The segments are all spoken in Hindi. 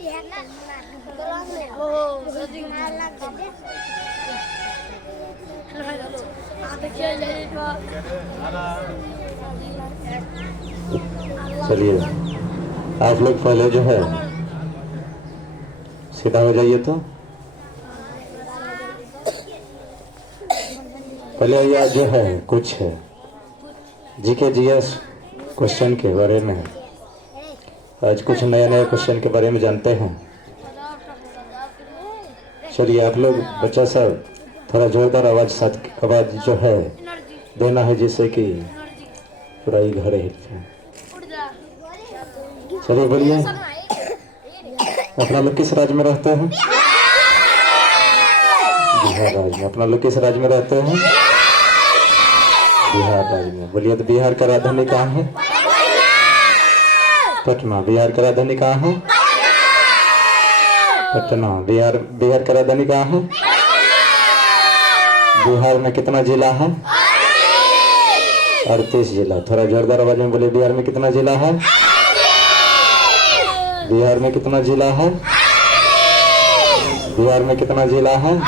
चलिए आप लोग पहले जो है सीधा हो जाइए। तो पहले यह जो है कुछ जीके जीएस क्वेश्चन के बारे में आज कुछ नए नए क्वेश्चन के बारे में जानते हैं। चलिए आप लोग बच्चा सब थोड़ा जोरदार आवाज जो है देना है जिससे कि पूरा ही घर हिलते। चलिए बोलिए अपना लोग किस राज्य में रहते हैं? बिहार राज्य में। अपना लोग किस राज्य में रहते हैं? बिहार राज्य में। बोलिए तो बिहार का राजधानी कहाँ है? पटना। बिहार का राजधानी कहाँ है? पटना। बिहार का राजधानी कहाँ है? बिहार में कितना जिला है? 38 जिला। थोड़ा जोरदार आवाज में बोले बिहार में कितना जिला है? बिहार में कितना जिला है? बिहार में कितना जिला है?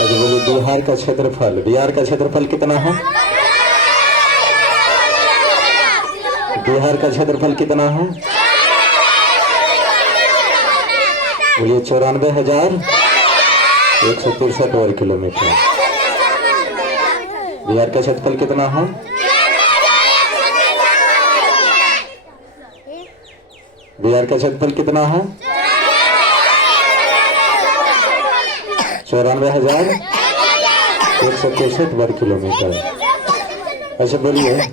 अच्छा बोलिए बिहार का क्षेत्रफल। बिहार का क्षेत्रफल कितना है? बिहार का क्षेत्रफल कितना है? बोलिए 94,163 वर्ग किलोमीटर। बिहार का क्षेत्रफल कितना है? बिहार का क्षेत्रफल कितना है? 94,163 वर्ग किलोमीटर। अच्छा बोलिए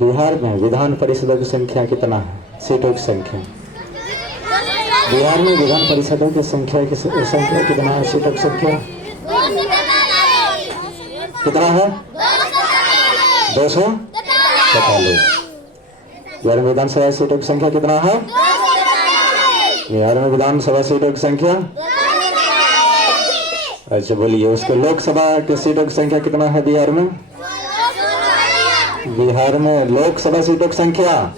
बिहार में विधान परिषदों की संख्या कितना है? सीटों की संख्या। बिहार में विधान परिषदों की संख्या कितना है? सीटों की संख्या कितना है? 243। बिहार में विधानसभा सीटों की संख्या कितना है? बिहार में विधानसभा सीटों की संख्या। अच्छा बोलिए उसके लोकसभा के सीटों की संख्या कितना है बिहार में? बिहार में लोकसभा सीटों की संख्या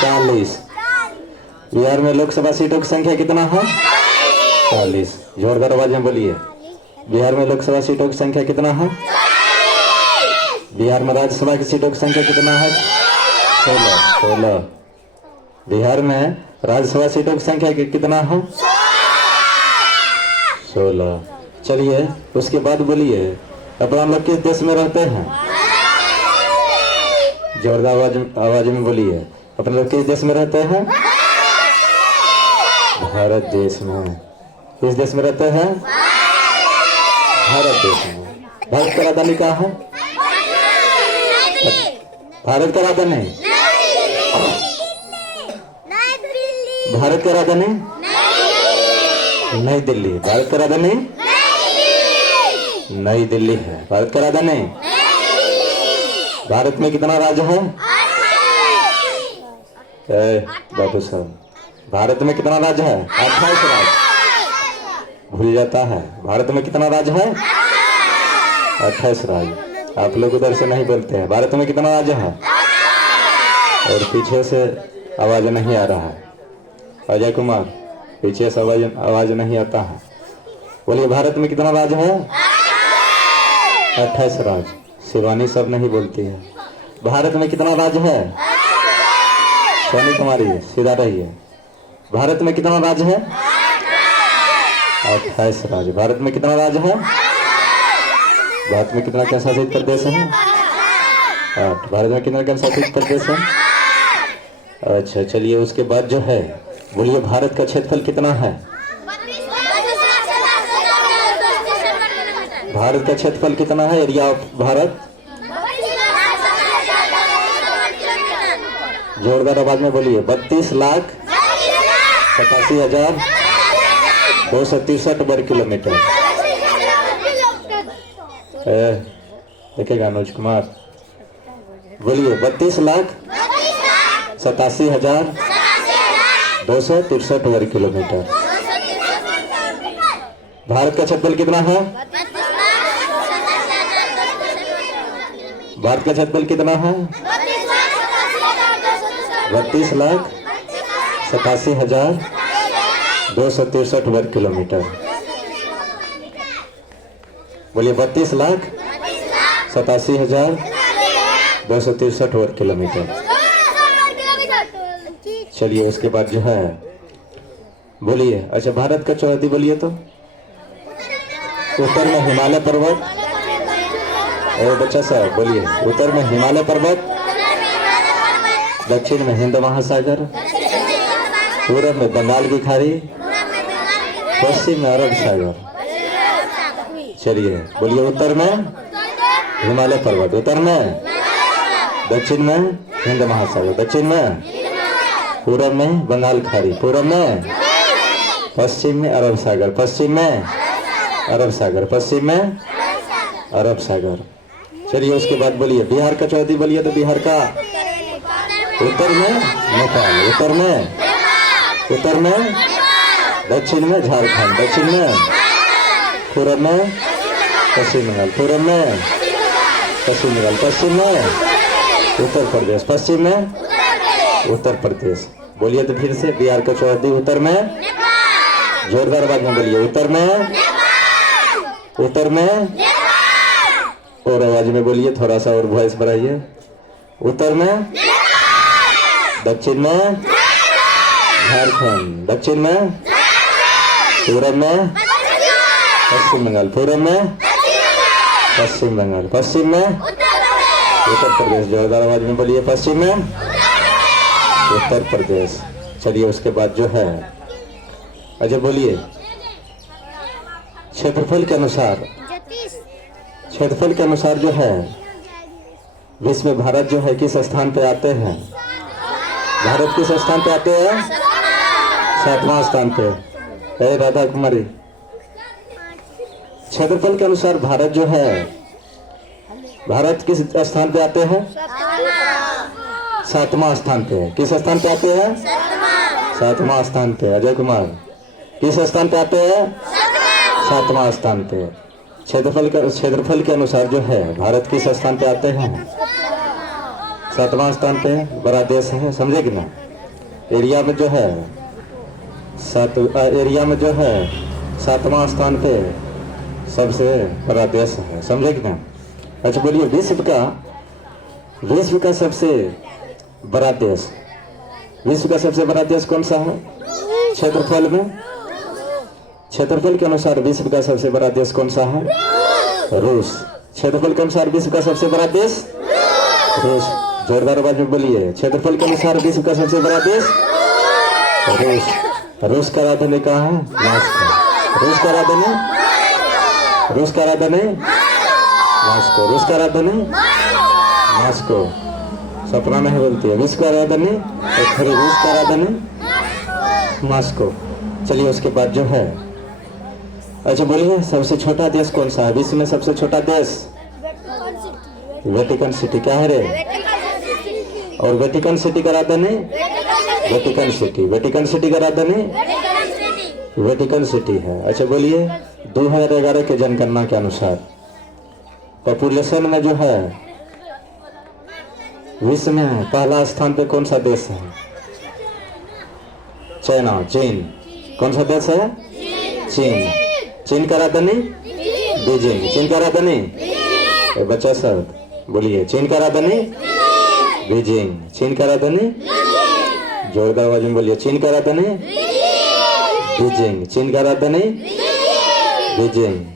40। बिहार में लोकसभा सीटों की संख्या कितना है? 40। जोरदार आवाज में बोलिए बिहार में लोकसभा सीटों की संख्या कितना है? बिहार में राज्यसभा की सीटों की संख्या कितना है? 16। बिहार में राज्यसभा सीटों की संख्या कितना है? 16। चलिए उसके बाद बोलिए अपना लोग किस देश में रहते हैं? जोरदार आवाज में बोलिए अपने लोग किस देश में रहते हैं? भारत देश में। किस देश में रहते हैं? भारत देश में। भारत का राजधानी कहाँ है? भारत का राजधानी? भारत का राजधानी नई दिल्ली। भारत का राजधानी नई दिल्ली है। भारत का राजधानी। भारत में कितना राज्य है? बाबू साहब भारत में कितना राज्य है? 28 राज्य। भूल जाता है। भारत में कितना राज्य है? 28 राज्य। आप लोग उधर से नहीं बोलते हैं। भारत में कितना राज्य है? और पीछे से आवाज नहीं आ रहा है। अजय कुमार पीछे से आवाज नहीं आता है। बोलिए भारत में कितना राज्य है? 28 राज्य। शिवानी सब नहीं बोलती है। भारत में कितना राज्य है? सोनी कुमारी सीधा रहिए। भारत में कितना राज्य है? 28 राज्य। भारत में कितना राज्य है? भारत में कितना केंद्र शासित प्रदेश है? 8। भारत में कितना केंद्र शासित प्रदेश है? अच्छा चलिए उसके बाद जो है बोलिए भारत का क्षेत्रफल कितना है? भारत का क्षेत्रफल कितना है? Area of Bharat. जोरदार आवाज में बोलिए 32,87,263 वर्ग किलोमीटर। देखेगा अनुज कुमार बोलिए 32,87,263 वर्ग किलोमीटर। भारत का क्षेत्रफल कितना है? भारत का क्षेत्रफल कितना है? 32,87,263 263 वर्ग किलोमीटर। बोलिए 32,87,263 वर्ग किलोमीटर। चलिए उसके बाद जो है बोलिए, अच्छा भारत का चौहद्दी बोलिए तो। उत्तर में हिमालय पर्वत, बच्चा साहब बोलिए, उत्तर में हिमालय पर्वत, दक्षिण में हिंद महासागर, पूर्व में बंगाल की खाड़ी, पश्चिम में अरब सागर। चलिए बोलिए, उत्तर में हिमालय पर्वत, उत्तर में, दक्षिण में हिंद महासागर, दक्षिण में, पूर्व में बंगाल खाड़ी, पूर्व में, पश्चिम में अरब सागर, पश्चिम में अरब सागर, पश्चिम में अरब सागर। चलिए उसके बाद बोलिए बिहार का चौहद्दी बोलिए तो। बिहार का उत्तर में नेपाल, उत्तर में, उत्तर में, दक्षिण में झारखंड, दक्षिण में, पूर्व में पश्चिम बंगाल, पूर्व में पश्चिम बंगाल, पश्चिम में उत्तर प्रदेश, पश्चिम में उत्तर प्रदेश। बोलिए तो फिर से, बिहार का चौहद्दी उत्तर में, जोरदार आवाज में बोलिए, उत्तर में, उत्तर में, और आवाज में बोलिए, थोड़ा सा और वॉइस बढ़ाइए। उत्तर में, दक्षिण में झारखंड, दक्षिण में, पूर्व में पश्चिम बंगाल, पूर्व में पश्चिम बंगाल, पश्चिम में उत्तर प्रदेश। जोरदार आवाज में बोलिए, पश्चिम में उत्तर प्रदेश। चलिए उसके बाद जो है, अच्छा बोलिए क्षेत्रफल के अनुसार, क्षेत्रफल के अनुसार जो है विश्व में भारत जो है किस स्थान पे आते हैं? भारत किस स्थान पे आते हैं? 7वां स्थान पे। राधा कुमारी, क्षेत्रफल के अनुसार भारत जो है, भारत किस स्थान पे आते हैं? 7वां स्थान पे। किस स्थान पे आते हैं? 7वां स्थान पे। अजय कुमार, किस स्थान पे आते हैं? 7वां स्थान पे। क्षेत्रफल के अनुसार जो है भारत किस स्थान पे आते हैं? 7वां स्थान पे। बड़ा देश है, समझे कि ना? एरिया में जो है एरिया में जो है 7वां स्थान पे सबसे बड़ा देश है, समझे कि ना? अच्छा बोलिए, विश्व का सबसे बड़ा देश, विश्व का सबसे बड़ा देश कौन सा है? क्षेत्रफल में, क्षेत्रफल के अनुसार विश्व का सबसे बड़ा देश कौन सा है? रूस। क्षेत्रफल के अनुसार विश्व का सबसे बड़ा देश रूस। जोरदार आवाज में बोलिए, क्षेत्रफल के अनुसार विश्व का सबसे बड़ा देश रूस। रूस का राजधानी कहाँ है? मॉस्को। रूस का राजधानी, रूस का राजधानी मॉस्को। रूस का राजधानी मॉस्को। सपना नहीं बोलती है। विश्व का राजधानी, रूस का राजधानी मॉस्को। चलिए उसके बाद जो है, अच्छा बोलिए सबसे छोटा देश कौन सा है? विश्व में सबसे छोटा देश वेटिकन सिटी। क्या है रे? और वेटिकन सिटी का राजधानी वेटिकन सिटी। वेटिकन सिटी का राजधानी वेटिकन सिटी है। अच्छा बोलिए 2011 के जनगणना के अनुसार पॉपुलेशन में जो है विश्व में पहला स्थान पे कौन सा देश है? चाइना, चीन। कौन सा देश है? चीन। चीन का राजधानी बीजिंग। चीन का राजधानी, बच्चा सब बोलिए, चीन का राजधानी बीजिंग। चीन का राजधानी, जोरदार आवाज में बोलिए, चीन का राजधानी बीजिंग। चीन का राजधानी बीजिंग।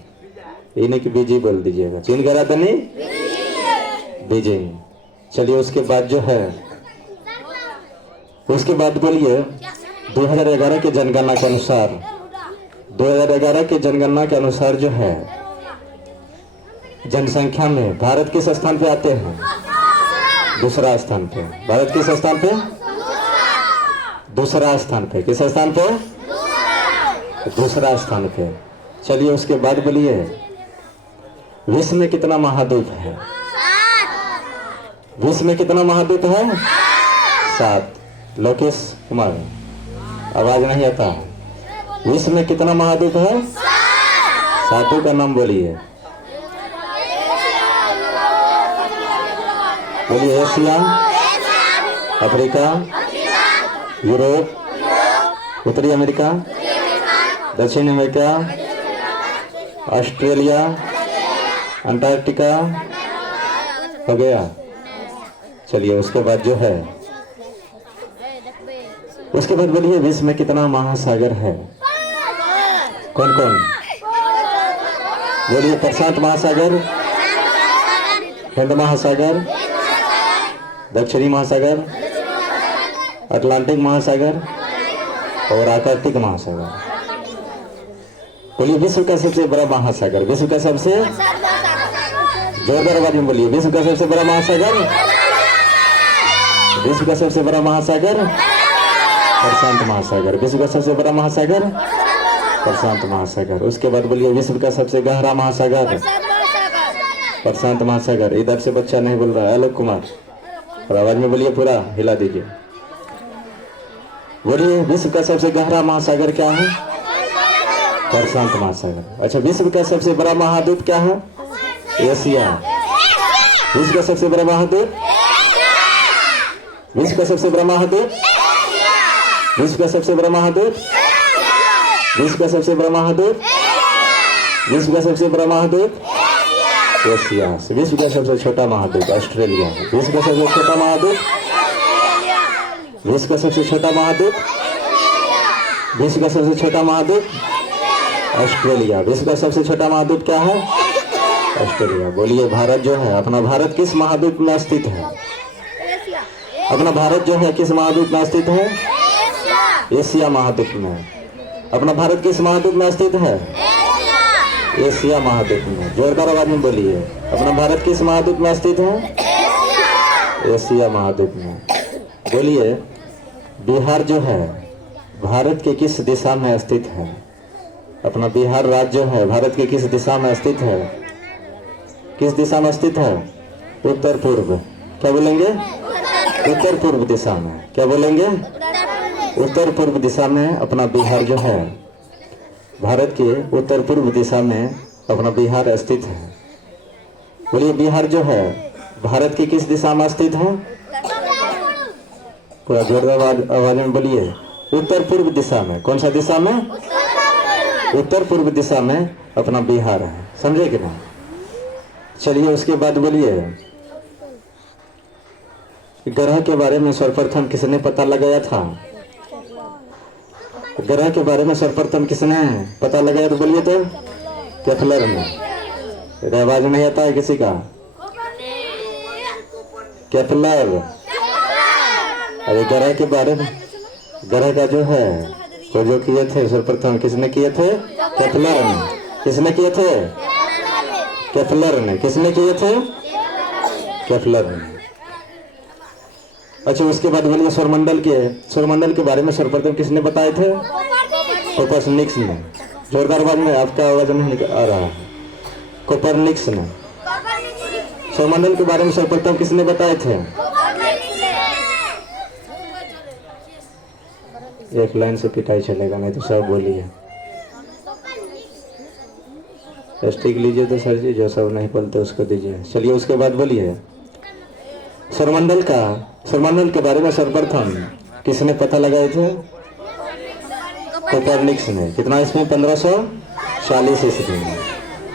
ये नहीं कि बीजी बोल दीजिएगा। चीन का राजधानी बीजिंग। चलिए उसके बाद जो है, उसके बाद बोलिए 2011 के जनगणना के अनुसार, 2011 के जनगणना के अनुसार जो है जनसंख्या में भारत किस स्थान पे आते हैं? दूसरा स्थान पे। भारत किस स्थान पे? दूसरा स्थान पे। किस स्थान पे? दूसरा स्थान पे। चलिए उसके बाद बोलिए विश्व में कितना महाद्वीप है? विश्व में कितना महाद्वीप है? 7। लोकेश कुमार, आवाज नहीं आता। विश्व में कितना महाद्वीप है? 7 का नाम बोलिए। बोलिए एशिया, अफ्रीका, यूरोप, उत्तरी अमेरिका, दक्षिण में क्या? ऑस्ट्रेलिया, अंटार्कटिका हो गया। चलिए उसके बाद जो है, उसके बाद बोलिए विश्व में कितना महासागर है? कौन कौन बोलिए? प्रशांत महासागर, हिंद महासागर, दक्षिणी महासागर, अटलांटिक महासागर और आर्कटिक महासागर। बोलिए विश्व का सबसे बड़ा महासागर, विश्व का सबसे जोरदार आवाज में बोलिए, विश्व का सबसे बड़ा महासागर, विश्व का सबसे बड़ा महासागर प्रशांत महासागर, विश्व का सबसे बड़ा महासागर प्रशांत महासागर। उसके बाद बोलिए विश्व का सबसे गहरा महासागर प्रशांत महासागर। इधर से बच्चा नहीं बोल रहा है, आलोक कुमार, और आवाज में बोलिए, पूरा हिला दीजिए। बोलिए विश्व का सबसे गहरा महासागर क्या है? प्रशांत महासागर। अच्छा, विश्व का सबसे बड़ा महाद्वीप क्या है? एशिया। विश्व का सबसे बड़ा महाद्वीप, विश्व का सबसे बड़ा महाद्वीप, विश्व का सबसे बड़ा महाद्वीप, विश्व का सबसे बड़ा महाद्वीप, विश्व का सबसे बड़ा महाद्वीप एशिया। विश्व का सबसे छोटा महाद्वीप ऑस्ट्रेलिया। विश्व का सबसे छोटा महाद्वीप, विश्व का सबसे छोटा महाद्वीप, विश्व का सबसे छोटा महाद्वीप ऑस्ट्रेलिया। विश्व का सबसे छोटा महाद्वीप क्या है? ऑस्ट्रेलिया। बोलिए भारत जो है, अपना भारत किस महाद्वीप में स्थित है? अपना भारत जो है किस महाद्वीप में स्थित है? एशिया महाद्वीप में। अपना भारत किस महाद्वीप में स्थित है? एशिया महाद्वीप में। जोरदार आवाज में बोलिए, अपना भारत किस महाद्वीप में स्थित है? एशिया महाद्वीप में। बोलिए बिहार जो है भारत के किस दिशा में स्थित है? अपना बिहार राज्य जो है भारत के किस दिशा में स्थित है? किस दिशा में स्थित है? उत्तर पूर्व। क्या बोलेंगे? उत्तर पूर्व दिशा में। क्या बोलेंगे? उत्तर पूर्व दिशा में अपना बिहार जो है, भारत के उत्तर पूर्व दिशा में अपना बिहार स्थित है। बोलिए बिहार जो है भारत की किस दिशा में स्थित है? पूरा जोरदार आवाज में बोलिए, उत्तर पूर्व दिशा में। कौन सा दिशा में? उत्तर पूर्व दिशा में अपना बिहार है। समझे कि ना? चलिए उसके बाद बोलिए ग्रह के बारे में सर्वप्रथम किसने पता लगाया था? ग्रह के बारे में सर्वप्रथम किसने पता लगाया? तो बोलिए तो। केपलर ने। आवाज नहीं आता है किसी का? केपलर। अरे ग्रह के बारे में, ग्रह का जो है वो जो किए थे सर्वप्रथम किसने किए थे? केपलर ने। किसने किए थे? केपलर ने। किसने किए थे? केपलर ने। अच्छा उसके बाद बोलिए सौरमंडल के बारे में सर्वप्रथम किसने बताए थे? कोपरनिकस ने। जोरदार आवाज में, आपका आवाज नहीं आ रहा है। कोपरनिकस ने। सौरमंडल के बारे में सर्वप्रथम किसने बताए थे? एक लाइन से पिटाई चलेगा, नहीं तो सब बोलिए। स्टिक लीजिए तो सर जी, जो सब नहीं बोलते उसको दीजिए। चलिए उसके बाद बोलिए सौरमंडल के बारे में सर्वप्रथम किसने पता लगाए थे? कोपरनिकस ने। कितना ईस्वी में? 1540 ईस्वी में।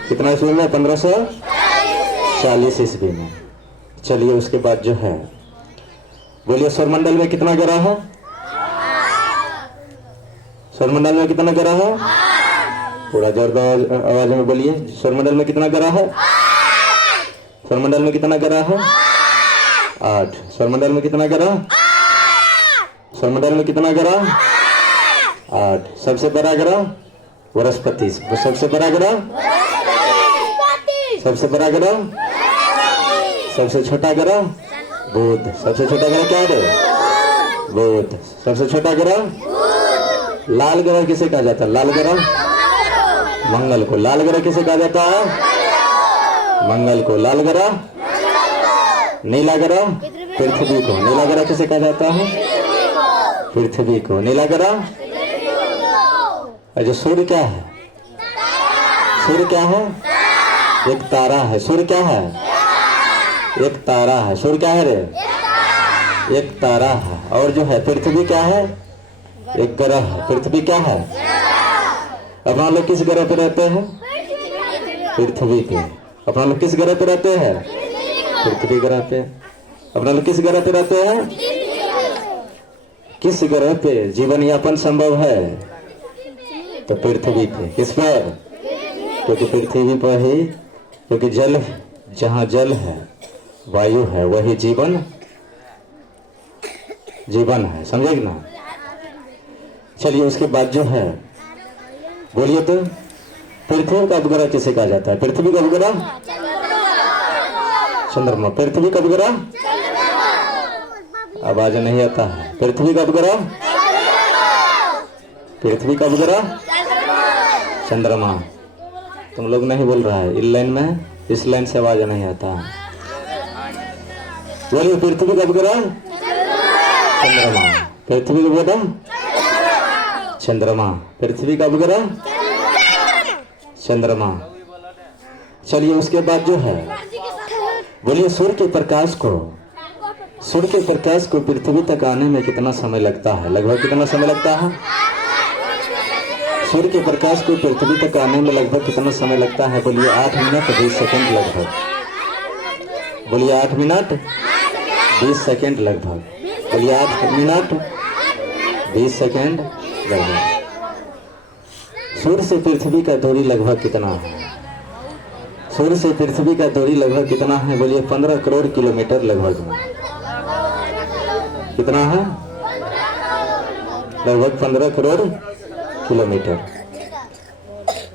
कितना ईस्वी में? 1540 ईस्वी में। चलिए उसके बाद जो है बोलिए सौरमंडल में कितना ग्रह है? सौरमंडल में कितना ग्रह है? थोड़ा जोरदार आवाज में बोलिए, सौरमंडल में कितना ग्रह है? सौरमंडल में कितना ग्रह है? 8। सौरमंडल में कितना ग्रह? सौरमंडल में कितना ग्रह? 8। सबसे बड़ा ग्रह बृहस्पति। सबसे बड़ा ग्रह? सबसे बड़ा ग्रह? सबसे छोटा ग्रह? बुध। सबसे छोटा ग्रह क्या है? बुध। सबसे छोटा ग्रह? लाल ग्रह किसे कहा जाता है? लाल ग्रह मंगल को। लाल ग्रह किसे कहा जाता है? मंगल को। लाल ग्रह। नीला ग्रह पृथ्वी को। नीला ग्रह किसे कहा जाता है? पृथ्वी को। नीला ग्रह। अच्छा सूर्य क्या है? सूर्य क्या है? एक तारा है। सूर्य क्या है? एक तारा है। सूर्य क्या है रे? एक तारा है। और जो है पृथ्वी क्या है? एक ग्रह है। पृथ्वी क्या है? अपना लोग किस ग्रह पे रहते हैं? पृथ्वी पे। अपना लोग किस ग्रह पे रहते हैं? पृथ्वी ग्रह पे। अपना लोग किस ग्रह पे रहते हैं? किस ग्रह पे जीवन यापन संभव है? तो पृथ्वी पे। किस पर? क्योंकि पृथ्वी पर ही, क्योंकि जल, जहाँ जल है, वायु है, वही जीवन है। समझेगी ना? चलिए उसके बाद जो है, बोलिए तो, पृथ्वी का उपग्रह किसे कहा जाता है? पृथ्वी का उपग्रह चंद्रमा। पृथ्वी का उपग्रह, आवाज नहीं आता है। पृथ्वी का उपग्रह, पृथ्वी का उपग्रह चंद्रमा। तुम लोग नहीं बोल रहा है, इस लाइन में, इस लाइन से आवाज नहीं आता है। बोलिए पृथ्वी का उपग्रह चंद्रमा। पृथ्वी का उपग्रह चंद्रमा। पृथ्वी का उपग्रह चंद्रमा। चलिए उसके बाद जो है, बोलिए सूर्य के प्रकाश को पृथ्वी तक आने में कितना समय लगता है? लगभग कितना समय लगता है? सूर्य के प्रकाश को पृथ्वी तक आने में लगभग कितना समय लगता है? बोलिए 8 मिनट 20 सेकंड लगभग। बोलिए 8 मिनट 20 सेकंड लगभग। बोलिए 8 मिनट 20 सेकंड लगभग। सूर्य से पृथ्वी का दूरी लगभग कितना है? सूर्य से पृथ्वी का दूरी लगभग कितना है? बोलिए 15 करोड़ किलोमीटर लगभग। कितना है? लगभग 15 करोड़ किलोमीटर।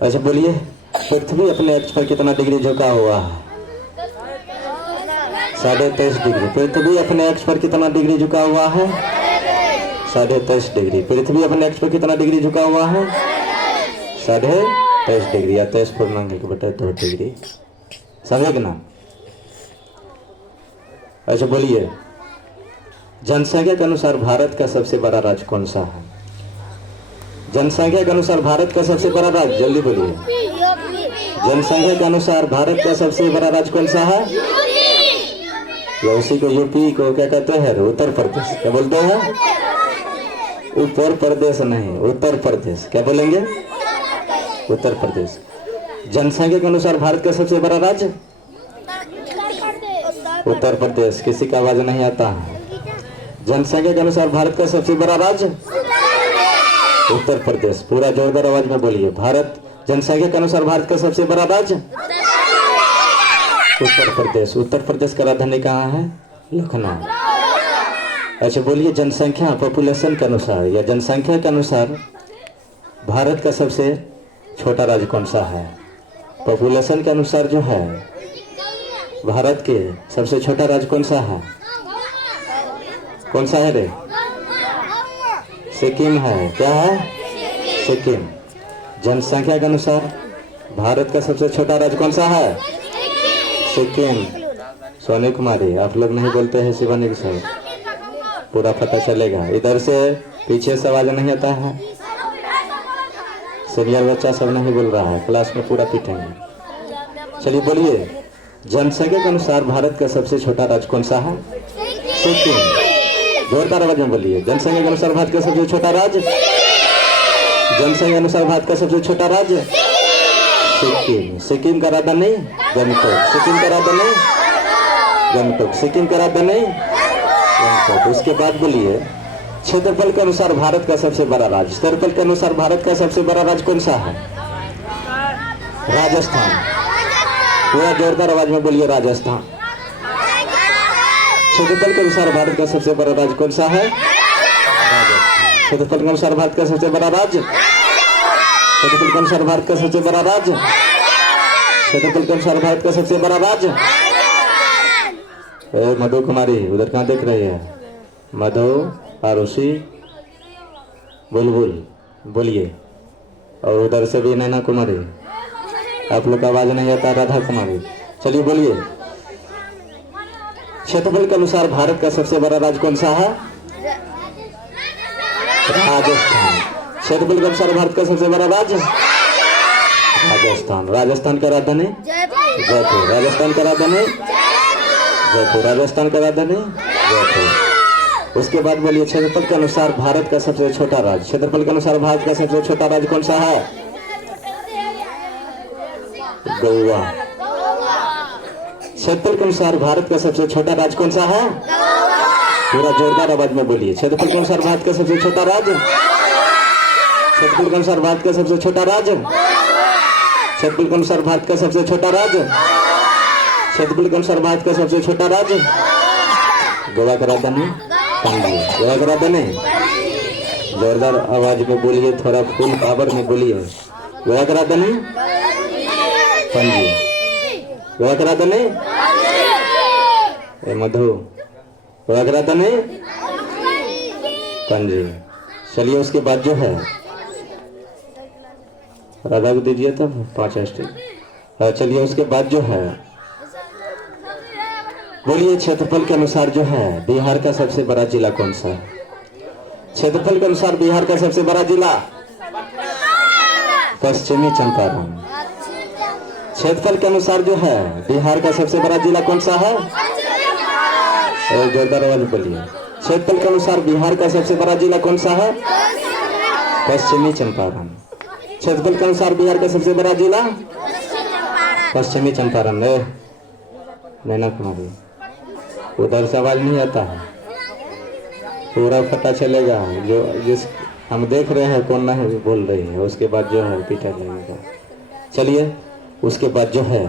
अच्छा बोलिए, पृथ्वी अपने अक्ष पर कितना डिग्री झुका हुआ है? 23.5 डिग्री। पृथ्वी अपने अक्ष पर कितना डिग्री झुका हुआ है? 23.5 डिग्री। पृथ्वी अपने अक्ष पर कितना डिग्री झुका हुआ है? 23.5 डिग्री या 23.2 डिग्री। समझे ना? अच्छा बोलिए, जनसंख्या के अनुसार भारत का सबसे बड़ा राज्य कौन सा है? जनसंख्या के अनुसार भारत का सबसे बड़ा राज्य, जल्दी बोलिए। जनसंख्या के अनुसार भारत का सबसे बड़ा राज्य कौन सा है? या उसी को यूपी को क्या कहते हैं? उत्तर प्रदेश। क्या बोलते हैं? उत्तर प्रदेश नहीं, उत्तर प्रदेश। क्या बोलेंगे? उत्तर प्रदेश। जनसंख्या के अनुसार भारत का सबसे बड़ा राज्य उत्तर प्रदेश। किसी का आवाज नहीं आता है। जनसंख्या के अनुसार भारत का सबसे बड़ा राज्य उत्तर प्रदेश। पूरा जोरदार आवाज में बोलिए, भारत, जनसंख्या के अनुसार भारत का सबसे बड़ा राज्य उत्तर प्रदेश। उत्तर प्रदेश का राजधानी कहाँ है? लखनऊ। अच्छा बोलिए, जनसंख्या, पॉपुलेशन के अनुसार या जनसंख्या के अनुसार भारत का सबसे छोटा राज्य कौन सा है? पॉपुलेशन के अनुसार जो है, भारत के सबसे छोटा राज्य कौन सा है? कौन सा है रे? सिक्किम है। क्या है? सिक्किम। जनसंख्या के अनुसार भारत का सबसे छोटा राज्य कौन सा है? सिक्किम। सोनी कुमारी, आप लोग नहीं बोलते हैं शिवानी के साथ, पूरा पता चलेगा। इधर से पीछे से आवाज नहीं आता है। सीनियर बच्चा सब नहीं बोल रहा है, क्लास में पूरा पीटेंगे। चलिए बोलिए, जनसंख्या के अनुसार भारत का सबसे छोटा राज्य कौन सा है? सिक्किम। जोरदार आवाज में बोलिए, जनसंख्या के अनुसार भारत का सबसे छोटा राज्य, जनसंख्या के अनुसार भारत का सबसे छोटा राज्य सिक्किम। सिक्किम का राजधानी गंगटोक। सिक्किम का राजधानी गंगटोक। सिक्किम का राजधानी गंगटोक। उसके बाद बोलिए, क्षेत्रफल के अनुसार भारत का सबसे बड़ा राज्य, क्षेत्रफल के अनुसार भारत का सबसे बड़ा राज्य कौन सा है? राजस्थान। पूरा जोरदार आवाज में बोलिए, राजस्थान। क्षेत्रफल के अनुसार भारत का सबसे बड़ा राज्य कौन सा है? राजस्थान। क्षेत्रफल के अनुसार भारत का सबसे बड़ा राज्य, क्षेत्रफल के अनुसार भारत का सबसे बड़ा राज्य, क्षेत्रफल के अनुसार भारत का सबसे बड़ा राज्य। मधु कुमारी उधर कहाँ देख रही है? मधु, आरुषि, बुलबुल, बोलिए। और उधर से भी नैना कुमारी, आप लोग का आवाज नहीं आता। राधा कुमारी, चलिए बोलिए, क्षेत्रफल के अनुसार भारत का सबसे बड़ा राज्य कौन सा है? राजस्थान। क्षेत्रफल के अनुसार भारत का सबसे बड़ा राज्य राजस्थान। राजस्थान का राजधानी जयपुर। राजस्थान का राजधानी जयपुर। राजस्थान का राजधानी जयपुर। उसके बाद बोलिए, क्षेत्रफल के अनुसार भारत का सबसे छोटा राज्य, क्षेत्रफल के अनुसार भारत का सबसे छोटा राज्य कौन सा है? गोवा। क्षेत्रफल के अनुसार भारत का सबसे छोटा राज्य कौन सा है? पूरा जोरदार आवाज में बोलिए। क्षेत्रफल के अनुसार भारत का सबसे छोटा राज्य, क्षेत्रफल के अनुसार भारत का सबसे छोटा राज्य, क्षेत्रफल के अनुसार भारत का सबसे छोटा राज्य, क्षेत्रफल के अनुसार भारत का सबसे छोटा राज्य। गोवा करा देने, गोवा करा देने। जोरदार आवाज में बोलिए, थोड़ा फुल पावर में बोलिए। गोवा करा देने, पणजी। गोवा करा देने, मधु। गोवा करा देने, पणजी। चलिए उसके बाद जो है राधा को दीजिए तब 5 स्टेप। चलिए उसके बाद जो है बोलिए, क्षेत्रफल के अनुसार जो है बिहार का सबसे बड़ा जिला कौन सा है? क्षेत्रफल के अनुसार बिहार का सबसे बड़ा जिला पश्चिमी चंपारण। क्षेत्रफल के अनुसार जो है बिहार का सबसे बड़ा जिला कौन सा है? जोरदार आवाज बोलिए। क्षेत्रफल के अनुसार बिहार का सबसे बड़ा जिला कौन सा है? पश्चिमी चंपारण। क्षेत्रफल के अनुसार बिहार का सबसे बड़ा जिला पश्चिमी चंपारण। नैना कुमारी, उधर से आवाज नहीं आता है, पूरा पता चलेगा। जो जिस हम देख रहे हैं कौन नहीं बोल रही है, उसके बाद जो है पीटा लगेगा। चलिए उसके बाद जो है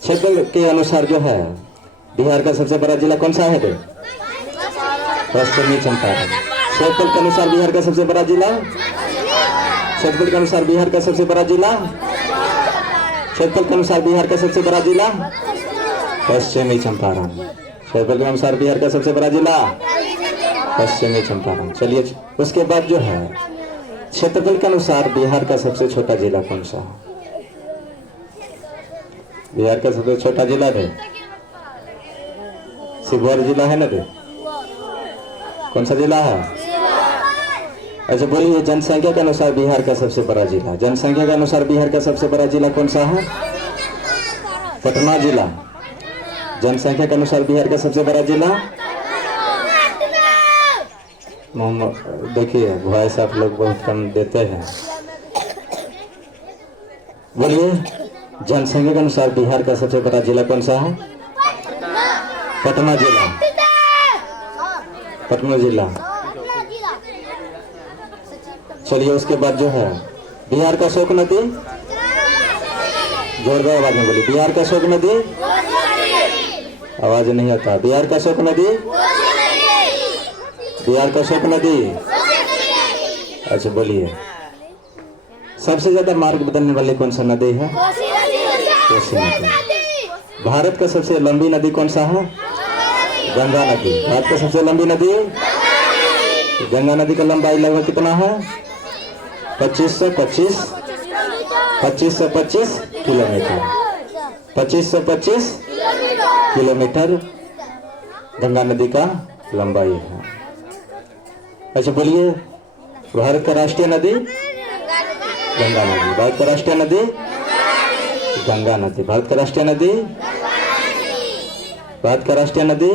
क्षेत्रफल के अनुसार जो है बिहार का सबसे बड़ा जिला कौन सा है? पश्चिमी चंपारण। क्षेत्रफल के अनुसार बिहार का सबसे बड़ा जिला, क्षेत्रफल के अनुसार बिहार का सबसे बड़ा जिला, क्षेत्रफल के अनुसार बिहार का सबसे बड़ा जिला पश्चिमी चंपारण। क्षेत्रफल के अनुसार बिहार का सबसे बड़ा जिला पश्चिमी चंपारण। चलिए उसके बाद जो है क्षेत्रफल के अनुसार बिहार का सबसे छोटा जिला कौन सा है? बिहार का सबसे छोटा जिला है शिवहर जिला है ना रे? कौन सा जिला है? अच्छा बोलिए, जनसंख्या के अनुसार बिहार का सबसे बड़ा जिला, जनसंख्या के अनुसार बिहार का सबसे बड़ा जिला कौन सा है? पटना जिला। जनसंख्या के अनुसार बिहार का सबसे बड़ा जिला देखिए वॉइस आप लोग बहुत कम देते हैं। बोलिए, जनसंख्या के अनुसार बिहार का सबसे बड़ा जिला कौन सा है? पटना जिला। पटना जिला। चलिए उसके बाद जो है बिहार का शोक नदी, जोरदार आवाज में बोलिए। बिहार का शोक नदी, आवाज नहीं आता। बिहार का शोक नदी, बिहार का शोक नदी। अच्छा बोलिए, सबसे ज्यादा मार्ग बदलने वाली कौन सा नदी है? कोसी नदी। भारत का सबसे लंबी नदी कौन सा है? गंगा नदी। भारत का सबसे लंबी नदी गंगा नदी का लंबाई लगभग कितना है? 2525 किलोमीटर। 2525 किलोमीटर गंगा नदी का लंबाई है। अच्छा बोलिए, भारत का राष्ट्रीय नदी गंगा नदी। भारत का राष्ट्रीय नदी गंगा नदी। भारत का राष्ट्रीय नदी, भारत का राष्ट्रीय नदी।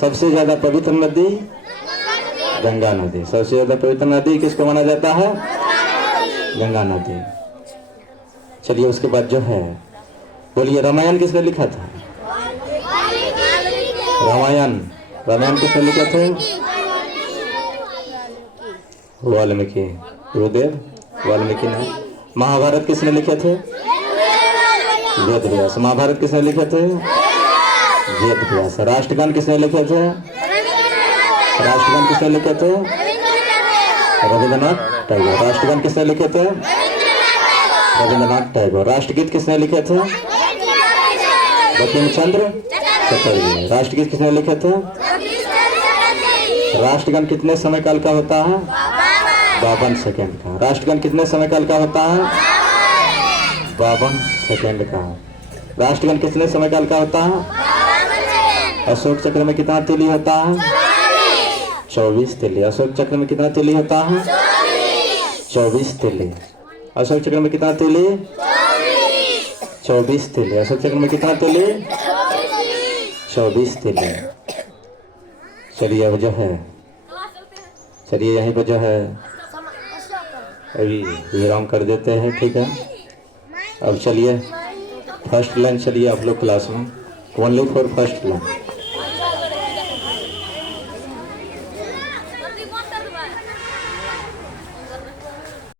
सबसे ज्यादा पवित्र नदी गंगा नदी। सबसे ज्यादा पवित्र नदी किसको माना जाता है? गंगा नदी। चलिए उसके बाद जो है बोलिए, रामायण किसने लिखा था? रामायण, रामायण किसने लिखे थे? वाल्मीकि, गुरुदेव वाल्मीकि ने। महाभारत किसने लिखे थे? वेद व्यास। महाभारत किसने लिखे थे? वेद व्यास। राष्ट्रगान किसने लिखे थे? राष्ट्रगान किसने लिखे थे? रविंद्रनाथ टैगोर। राष्ट्रगान किसने लिखे थे? रविंद्रनाथ टैगोर। राष्ट्रगीत किसने लिखे थे? बंकिम चंद्र चटर्जी। राष्ट्रगीत किसने लिखे थे? राष्ट्रगान कितने समय काल का होता है? 52 सेकेंड का। राष्ट्रगान कितने समय काल का होता है? 52 सेकेंड का। राष्ट्रगान कितने समय काल का होता है? अशोक चक्र में कितना तीली होता है? 24 तीली। अशोक चक्र में कितना तीली होता है? 24 तीली। अशोक चक्र में कितना तीली? 24 तीली। अशोक चक्र में कितना तीली? 24 तीली। चलिए अब जो है, चलिए यहीं पर जो है अभी विराम कर देते हैं, ठीक है। अब चलिए फर्स्ट लाइन, चलिए आप लोग क्लास में, ओनली फॉर फर्स्ट लाइन।